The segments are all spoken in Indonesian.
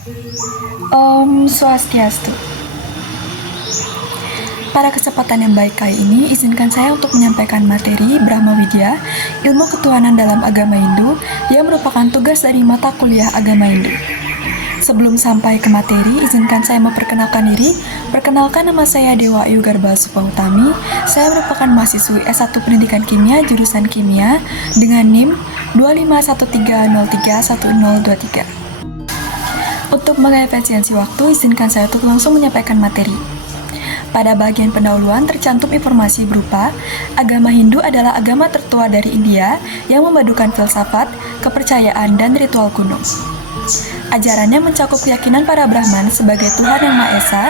Om Swastiastu. Pada kesempatan yang baik kali ini, izinkan saya untuk menyampaikan materi Brahma Widya, ilmu ketuhanan dalam agama Hindu, yang merupakan tugas dari mata kuliah agama Hindu. Sebelum sampai ke materi, izinkan saya memperkenalkan diri. Perkenalkan, nama saya Dewa Ayu Garbal Supautami. Saya merupakan mahasiswi S1 Pendidikan Kimia, jurusan Kimia, dengan NIM 2513031023. Untuk mengefisiensi waktu, izinkan saya untuk langsung menyampaikan materi. Pada bagian pendahuluan tercantum informasi berupa agama Hindu adalah agama tertua dari India yang memadukan filsafat, kepercayaan, dan ritual kuno. Ajarannya mencakup keyakinan para Brahman sebagai Tuhan Yang Maha Esa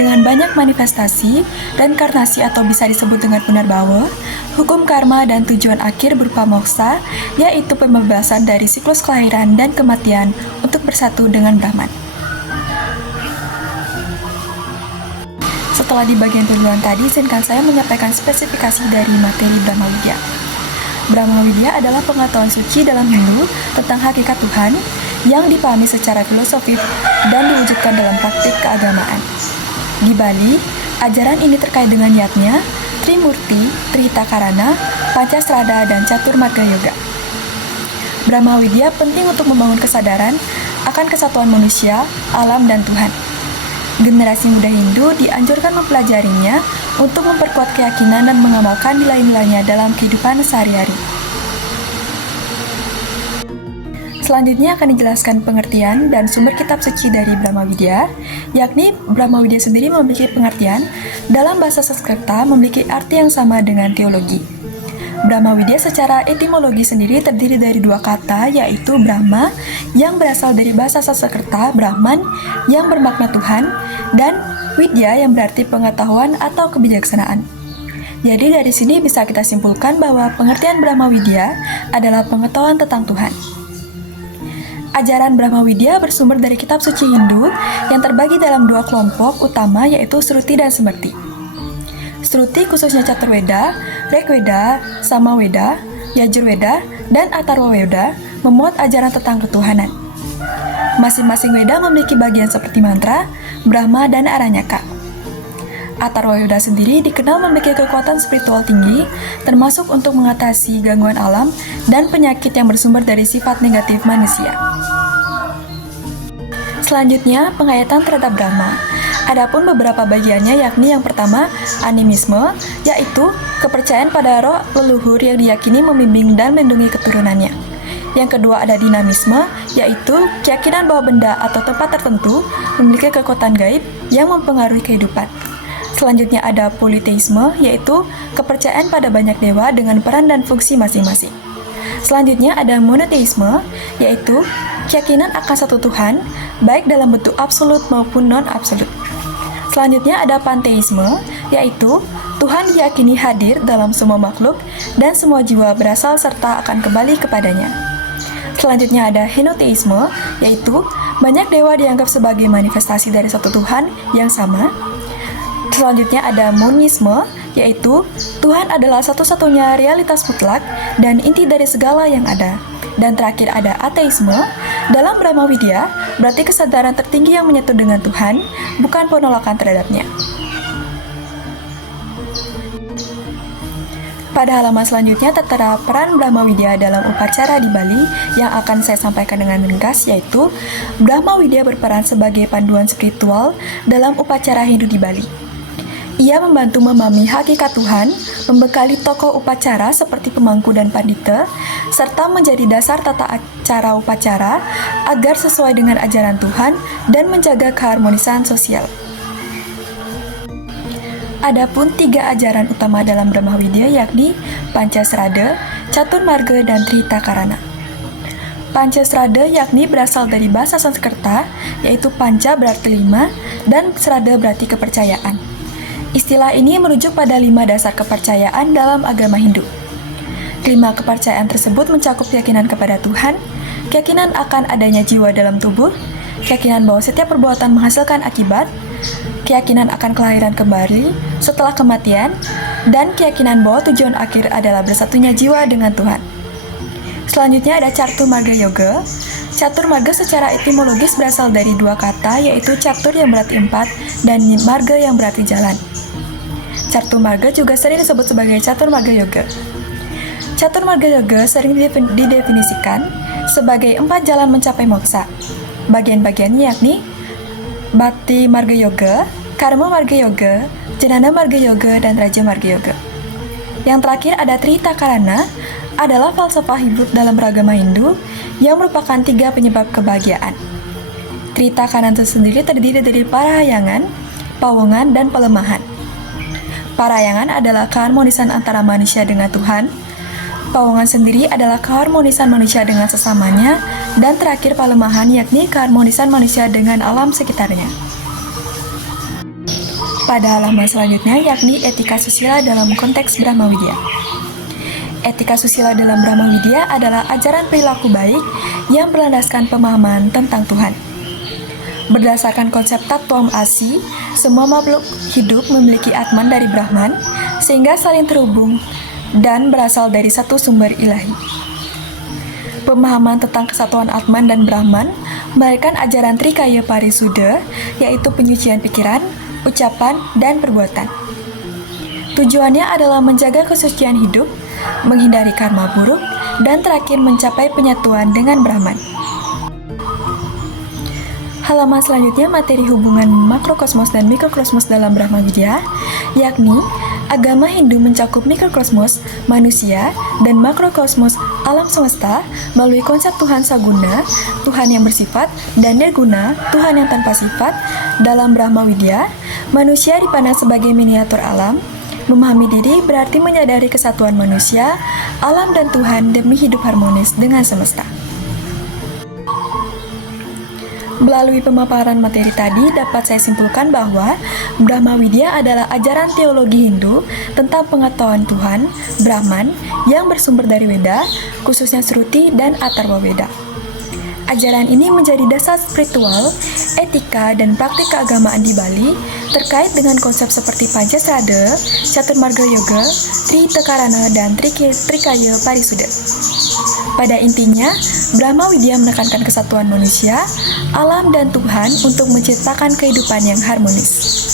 dengan banyak manifestasi, reinkarnasi atau bisa disebut dengan punarbawa, hukum karma, dan tujuan akhir berupa moksa, yaitu pembebasan dari siklus kelahiran dan kematian untuk bersatu dengan Brahman. Setelah di bagian pendahuluan tadi, izinkan saya menyampaikan spesifikasi dari materi Brahma Widya. Brahma Widya adalah pengetahuan suci dalam Hindu tentang hakikat Tuhan yang dipahami secara filosofis dan diwujudkan dalam praktik keagamaan. Di Bali, ajaran ini terkait dengan yatnya, Trimurti, Trihitakarana, Pancasrada, dan Caturmarga Yoga. Brahma Widya penting untuk membangun kesadaran akan kesatuan manusia, alam, dan Tuhan. Generasi muda Hindu dianjurkan mempelajarinya untuk memperkuat keyakinan dan mengamalkan nilai-nilainya dalam kehidupan sehari-hari. Selanjutnya akan dijelaskan pengertian dan sumber kitab suci dari Brahma Widya, yakni Brahma Widya sendiri memiliki pengertian dalam bahasa Sanskerta memiliki arti yang sama dengan teologi. Brahma Widya secara etimologi sendiri terdiri dari dua kata, yaitu Brahma yang berasal dari bahasa Sanskerta Brahman yang bermakna Tuhan, dan Widya yang berarti pengetahuan atau kebijaksanaan. Jadi dari sini bisa kita simpulkan bahwa pengertian Brahma Widya adalah pengetahuan tentang Tuhan. Ajaran Brahma Widya bersumber dari kitab suci Hindu yang terbagi dalam dua kelompok utama, yaitu Shruti dan Smriti. Shruti khususnya Caturveda, Rigveda, Samaveda, Yajurveda, dan Atharvaveda memuat ajaran tentang ketuhanan. Masing-masing Veda memiliki bagian seperti mantra, Brahma, dan Aranyaka. Atharvaveda sendiri dikenal memiliki kekuatan spiritual tinggi, termasuk untuk mengatasi gangguan alam dan penyakit yang bersumber dari sifat negatif manusia. Selanjutnya, penghayatan terhadap Brahma. Adapun beberapa bagiannya, yakni yang pertama, animisme, yaitu kepercayaan pada roh leluhur yang diyakini membimbing dan melindungi keturunannya. Yang kedua ada dinamisme, yaitu keyakinan bahwa benda atau tempat tertentu memiliki kekuatan gaib yang mempengaruhi kehidupan. Selanjutnya ada politeisme, yaitu kepercayaan pada banyak dewa dengan peran dan fungsi masing-masing. Selanjutnya ada monoteisme, yaitu keyakinan akan satu Tuhan, baik dalam bentuk absolut maupun non-absolut. Selanjutnya ada panteisme, yaitu Tuhan diyakini hadir dalam semua makhluk dan semua jiwa berasal serta akan kembali kepadanya. Selanjutnya ada henoteisme, yaitu banyak dewa dianggap sebagai manifestasi dari satu Tuhan yang sama. Selanjutnya ada monisme, yaitu Tuhan adalah satu-satunya realitas mutlak dan inti dari segala yang ada. Dan terakhir ada ateisme. Dalam Brahma Widya, berarti kesadaran tertinggi yang menyatu dengan Tuhan, bukan penolakan terhadapnya. Pada halaman selanjutnya tertera peran Brahma Widya dalam upacara di Bali yang akan saya sampaikan dengan ringkas, yaitu Brahma Widya berperan sebagai panduan spiritual dalam upacara Hindu di Bali. Ia membantu memahami hakikat Tuhan, membekali tokoh upacara seperti pemangku dan pandita, serta menjadi dasar tata cara upacara agar sesuai dengan ajaran Tuhan dan menjaga keharmonisan sosial. Adapun tiga ajaran utama dalam Brahma Widya, yakni Pancasrada, Caturmarga, dan Trihitakarana. Pancasrada yakni berasal dari bahasa Sanskerta, yaitu Panca berarti lima, dan Srada berarti kepercayaan. Istilah ini merujuk pada 5 dasar kepercayaan dalam agama Hindu. 5 kepercayaan tersebut mencakup keyakinan kepada Tuhan, keyakinan akan adanya jiwa dalam tubuh, keyakinan bahwa setiap perbuatan menghasilkan akibat, keyakinan akan kelahiran kembali setelah kematian, dan keyakinan bahwa tujuan akhir adalah bersatunya jiwa dengan Tuhan. Selanjutnya ada Catur Marga Yoga. Catur marga secara etimologis berasal dari dua kata, yaitu catur yang berarti 4 dan marga yang berarti jalan. Catur marga juga sering disebut sebagai catur marga yoga. Catur marga yoga sering didefinisikan sebagai 4 jalan mencapai moksa. Bagian-bagiannya yakni Bhakti Marga Yoga, Karma Marga Yoga, Jnana Marga Yoga, dan Raja Marga Yoga. Yang terakhir ada Tritakarana, adalah falsafah hidup dalam beragama Hindu yang merupakan 3 penyebab kebahagiaan. Tritakarana itu sendiri terdiri dari parahayangan, pawongan, dan pelemahan. Parahayangan adalah keharmonisan antara manusia dengan Tuhan. Pawongan sendiri adalah keharmonisan manusia dengan sesamanya, dan terakhir pelemahan yakni keharmonisan manusia dengan alam sekitarnya. Pada halaman selanjutnya yakni etika susila dalam konteks Brahma Widya. Etika susila dalam Brahma Widya adalah ajaran perilaku baik yang berlandaskan pemahaman tentang Tuhan. Berdasarkan konsep Tattvam Asi, semua makhluk hidup memiliki Atman dari Brahman, sehingga saling terhubung dan berasal dari satu sumber ilahi. Pemahaman tentang kesatuan Atman dan Brahman melahirkan ajaran Trikaya Parisuddha, yaitu penyucian pikiran, ucapan, dan perbuatan. Tujuannya adalah menjaga kesucian hidup, menghindari karma buruk, dan terakhir mencapai penyatuan dengan Brahman. Halaman selanjutnya materi hubungan makrokosmos dan mikrokosmos dalam Brahma Widya, yakni agama Hindu mencakup mikrokosmos, manusia, dan makrokosmos alam semesta melalui konsep Tuhan Saguna, Tuhan yang bersifat, dan Nirguna, Tuhan yang tanpa sifat. Dalam Brahma Widya, manusia dipandang sebagai miniatur alam. Memahami diri berarti menyadari kesatuan manusia, alam, dan Tuhan demi hidup harmonis dengan semesta. Melalui pemaparan materi tadi, dapat saya simpulkan bahwa Brahma Widya adalah ajaran teologi Hindu tentang pengetahuan Tuhan, Brahman, yang bersumber dari Weda, khususnya Shruti dan Atharva Veda. Ajaran ini menjadi dasar spiritual, etika, dan praktik keagamaan di Bali terkait dengan konsep seperti Pancasrada, Catur Marga Yoga, Tritakarana, dan Trikaya Parisuddha. Pada intinya, Brahma Widya menekankan kesatuan manusia, alam, dan Tuhan untuk menciptakan kehidupan yang harmonis.